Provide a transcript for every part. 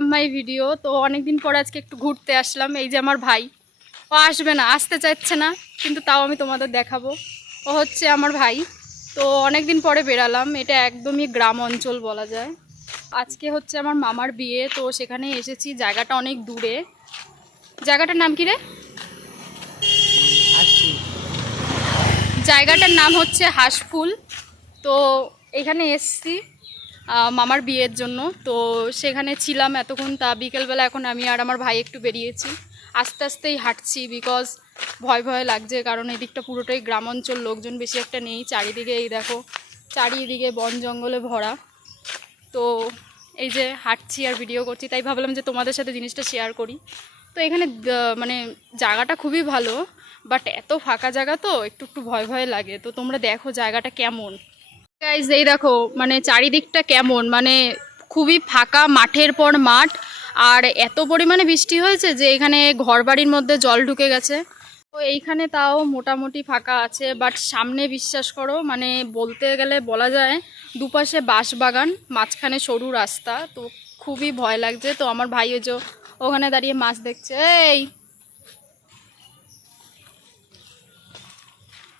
Welcome my video. তো অনেকদিন পরে আজকে একটু ঘুরতে আসলাম। এই যে আমার ভাই, ও আসবে না, আসতে চাইছে না, কিন্তু তাও আমি তোমাদের দেখাবো। ও হচ্ছে আমার ভাই। তো অনেকদিন পরে বেরালাম, এটা একদমই গ্রাম অঞ্চল বলা যায়। আজকে হচ্ছে আমার মামার বিয়ে, তো সেখানে এসেছি। জায়গাটা অনেক দূরে। জায়গাটার নাম কি রে? জায়গাটার নাম হচ্ছে হাঁসফুল। তো এখানে এসছি মামার বিয়ের জন্য। তো সেখানে ছিলাম এতক্ষণ। তা বিকেলবেলা এখন আমি আর আমার ভাই একটু বেরিয়েছি, আস্তে আস্তেই হাঁটছি, বিকজ ভয় ভয় লাগছে, কারণ এদিকটা পুরোটাই গ্রাম অঞ্চল, লোকজন বেশি একটা নেই। চারিদিকে এই দেখো, চারিদিকে বন জঙ্গলে ভরা। তো এই যে হাঁটছি আর ভিডিও করছি, তাই ভাবলাম যে তোমাদের সাথে জিনিসটা শেয়ার করি। তো এখানে মানে জায়গাটা খুবই ভালো, বাট এত ফাঁকা জায়গা তো একটু একটু ভয় ভয় লাগে। তো তোমরা দেখো জায়গাটা কেমন। গাইজ এই দেখো, মানে চারিদিকটা কেমন, মানে খুবই ফাঁকা, মাঠের পর মাঠ। আর এত পরিমাণে বৃষ্টি হয়েছে যে এখানে ঘরবাড়ির মধ্যে জল ঢুকে গেছে। তো এইখানে তাও মোটামুটি ফাঁকা আছে, বাট সামনে বিশ্বাস করো, মানে বলতে গেলে বলা যায় দুপাশে বাঁশবাগান, মাঝখানে সরু রাস্তা। তো খুবই ভয় লাগছে। তো আমার ভাই ওই যে ওখানে দাঁড়িয়ে মাছ দেখছে। এই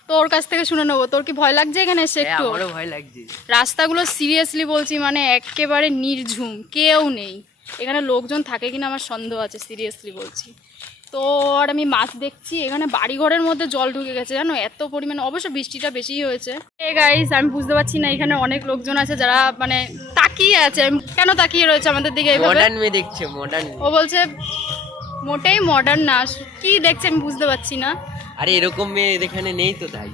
তোর কাছ থেকে শুনে নেবো, তোর কি ভয় লাগছে এখানে এসে? একটু আমারও ভয় লাগছে। রাস্তাগুলো সিরিয়াসলি বলছি, মানে একেবারে নির্ঝুম, কেউ নেই। এখানে লোকজন থাকে কিনা আমার সন্দেহ আছে, সিরিয়াসলি বলছি। তো আর আমি মাছ দেখছি, এখানে বাড়িঘরের মধ্যে জল ঢুকে গেছে জানো, এত পরিমাণে। অবশ্য বৃষ্টিটা বেশিই হয়েছে। এই গাইস, আমি বুঝতে পারছি না, এখানে অনেক লোকজন আছে যারা মানে তাকিয়ে আছে। কেন তাকিয়ে রয়েছে আমাদের দিকে এইভাবে? মডার্ন মেয়ে দেখছে, মডার্ন। ও বলছে মোটেই মডার্ন না। কি দেখছে আমি বুঝতে পারছি না। আরে এরকম মেয়ে এখানে নেই তো, তাই।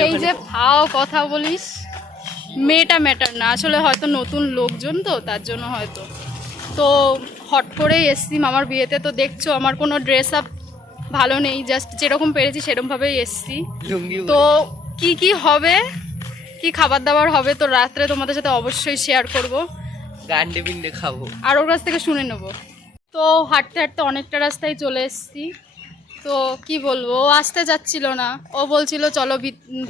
এই যে ফাও কথা বলিস, মেয়েটা ম্যাটার না, আসলে হয়তো নতুন লোকজন তো তার জন্য হয়তো। তো হট করেই এসছি মামার বিয়েতে। তো দেখছো আমার কোনো ড্রেস আপ ভালো নেই, জাস্ট যেরকম পেরেছি সেরকমভাবেই এসছি। তো কি কি হবে, কি খাবার দাবার হবে, তো রাত্রে তোমাদের সাথে অবশ্যই শেয়ার করব, গান্ডে বিন্ডে খাবো আর ওর কাছ থেকে শুনে নেব। তো হাঁটতে হাঁটতে অনেকটা রাস্তায় চলে এসছি। তো কি বলবো, ও আসতে যাচ্ছিল না, ও বলছিল চলো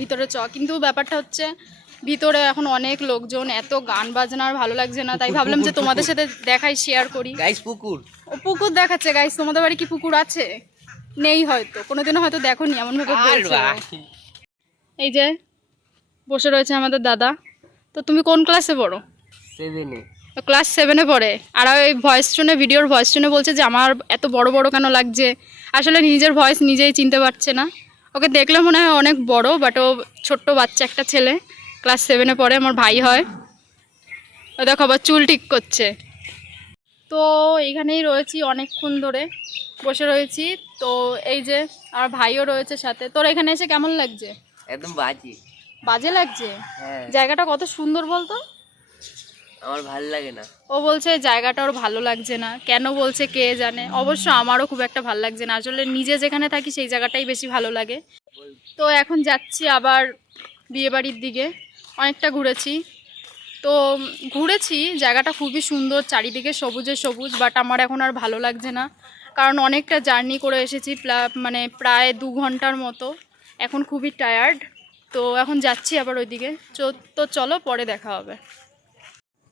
ভিতরে চ। কিন্তু ব্যাপারটা হচ্ছে ভিতরে এখন অনেক লোকজন, এত গান বাজনা, আর ভালো লাগছে না। তাই ভাবলাম যে তোমাদের সাথে দেখাই, শেয়ার করি। গাইস পুকুর, ও পুকুর দেখাচ্ছে। গাইস তোমাদের বাড়ি কি পুকুর আছে? নেই হয়তো, কোনোদিনও হয়তো দেখোনি, এমনভাবে বলছে। এই যে বসে রয়েছে আমাদের দাদা। তো তুমি কোন ক্লাসে পড়ো? 7-এ। ক্লাস 7-এ পড়ে। আর ওই ভয়েস শুনে, ভিডিওর ভয়েস শুনে বলছে যে আমার এত বড় বড় কেন লাগছে। আসলে নিজের ভয়েস নিজেই চিনতে পারছে না। ওকে দেখলে মনে হয় অনেক বড়, বাট ও ছোট্ট বাচ্চা একটা ছেলে, ক্লাস 7-এ পড়ে, আমার ভাই হয়। ও দেখো আবার চুল ঠিক করছে। তো এইখানেই রয়েছি অনেকক্ষণ ধরে, বসে রয়েছি। তো এই যে আমার ভাইও রয়েছে সাথে। তোর এখানে এসে কেমন লাগছে? একদম বাজে। বাজে লাগছে? হ্যাঁ, জায়গাটা কত সুন্দর বলতো। আমার ভাল লাগে না। ও বলছে জায়গাটা ওর ভালো লাগছে না, কেন বলছে কে জানে। অবশ্য আমারও খুব একটা ভালো লাগছে না, আসলে নিজে যেখানে থাকি সেই জায়গাটাই বেশি ভালো লাগে। তো এখন যাচ্ছি আবার বিয়েবাড়ির দিকে। অনেকটা ঘুরেছি। তো ঘুরেছি, জায়গাটা খুবই সুন্দর, চারিদিকে সবুজে সবুজ, বাট আমার এখন আর ভালো লাগছে না, কারণ অনেকটা জার্নি করে এসেছি, মানে প্রায় 2 ঘন্টার মতো। এখন খুবই টায়ার্ড। তো এখন যাচ্ছি আবার ওইদিকে। তো চলো, পরে দেখা হবে।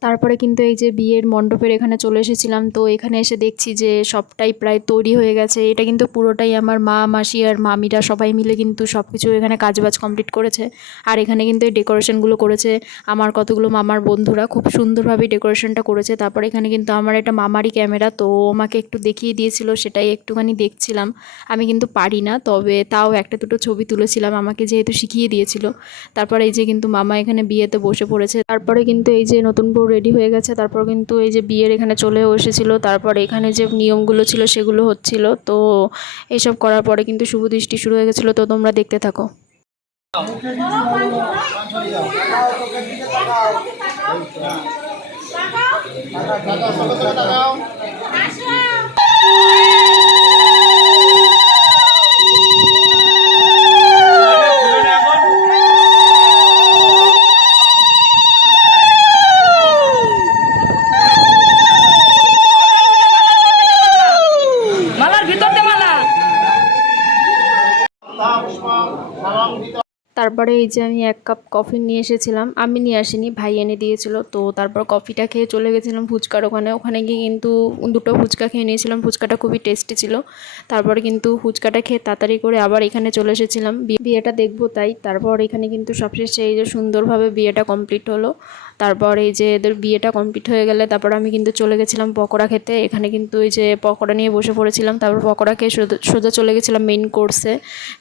তারপরে কিন্তু এই যে বিয়ের মণ্ডপের এখানে চলে এসেছিলাম। তো এখানে এসে দেখছি যে সবটাই প্রায় তৈরি হয়ে গেছে। এটা কিন্তু পুরোটাই আমার মা, মাসি আর মামিরা সবাই মিলে কিন্তু সব কিছু এখানে কাজবাজ কমপ্লিট করেছে। আর এখানে কিন্তু এই ডেকোরেশনগুলো করেছে আমার কতগুলো মামার বন্ধুরা, খুব সুন্দরভাবে ডেকোরেশনটা করেছে। তারপরে এখানে কিন্তু আমার একটা মামারই ক্যামেরা, তো আমাকে একটু দেখিয়ে দিয়েছিল, সেটাই একটুখানি দেখছিলাম। আমি কিন্তু পারি না, তবে তাও একটা দুটো ছবি তুলেছিলাম, আমাকে যেহেতু শিখিয়ে দিয়েছিল। তারপরে এই যে কিন্তু মামা এখানে বিয়েতে বসে পড়েছে। তারপরে কিন্তু এই যে নতুন বউ রেডি হয়ে গেছে। তারপর কিন্তু এই যে বিয়ের এখানে চলেও এসেছিলো। তারপর এখানে যে নিয়মগুলো ছিল সেগুলো হচ্ছিল। তো এইসব করার পরে কিন্তু শুভ দৃষ্টি শুরু হয়ে গেছিলো। তো তোমরা দেখতে থাকো। তারপরে এই যে আমি 1 কাপ কফি নিয়ে এসেছিলাম, আমি নিয়ে আসিনি, ভাই এনে দিয়েছিল। তো তারপর কফিটা খেয়ে চলে গেছিলাম ফুচকার ওখানে। ওখানে গিয়ে কিন্তু 2টো ফুচকা খেয়ে নিয়েছিলাম, ফুচকাটা খুবই টেস্টি ছিল। তারপরে কিন্তু ফুচকাটা খেয়ে তাড়াতাড়ি করে আবার এখানে চলে এসেছিলাম বিয়েটা দেখবো তাই। তারপর এখানে কিন্তু সবশেষে এই যে সুন্দরভাবে বিয়েটা কমপ্লিট হলো। তারপর এই যে এদের বিয়েটা কমপ্লিট হয়ে গেলে তারপর আমি কিন্তু চলে গেছিলাম পকোড়া খেতে। এখানে কিন্তু এই যে পকোড়া নিয়ে বসে পড়েছিলাম। তারপর পকোড়া খেয়ে সোজা চলে গেছিলাম মেইন কোর্সে,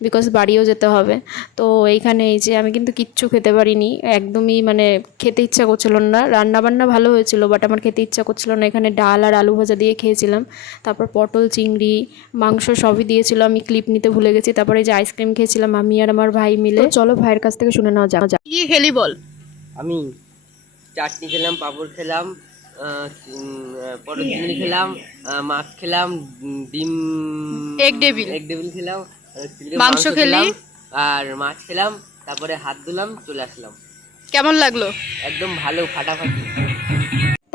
বিকজ বাড়িও যেতে হবে। তো এইখানে এই যে আমি কিন্তু কিচ্ছু খেতে পারিনি, একদমই মানে খেতে ইচ্ছা করছিল না। রান্নাবান্না ভালো হয়েছিল, বাট আমার খেতে ইচ্ছা করছিল না। এখানে ডাল আর আলু ভাজা দিয়ে খেয়েছিলাম। তারপর পটল, চিংড়ি, মাংস সবই দিয়েছিল, আমি ক্লিপ নিতে ভুলে গেছি। তারপরে এই যে আইসক্রিম খেয়েছিলাম আমি আর আমার ভাই মিলে। তো চলো ভাইয়ের কাছ থেকে শুনে নাও যাও। কি খেলি বল? আমি চাটনি খেলাম, পাঁপড় খেলাম, পটল চিংড়ি খেলাম, মাছ খেলাম, ডিম এগ ডেভিল খেলাম, চিংড়ি মাংস খেলি, আর মাছ খেলাম। তারপরে হাত ধুলাম, চলে আসলাম। কেমন লাগলো? একদম ভালো, ফাটাফাটি।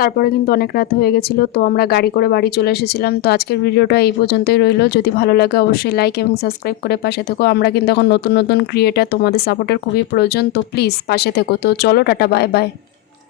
তারপরে কিন্তু অনেক রাত হয়ে গেছিলো, তো আমরা গাড়ি করে বাড়ি চলে এসেছিলাম। তো আজকের ভিডিওটা এই পর্যন্তই রইলো। যদি ভালো লাগে অবশ্যই লাইক এবং সাবস্ক্রাইব করে পাশে থেকো। আমরা কিন্তু এখন নতুন নতুন ক্রিয়েটার, তোমাদের সাপোর্টের খুবই প্রয়োজন, তো প্লিজ পাশে থেকো। তো চলো, টাটা, বাই বাই।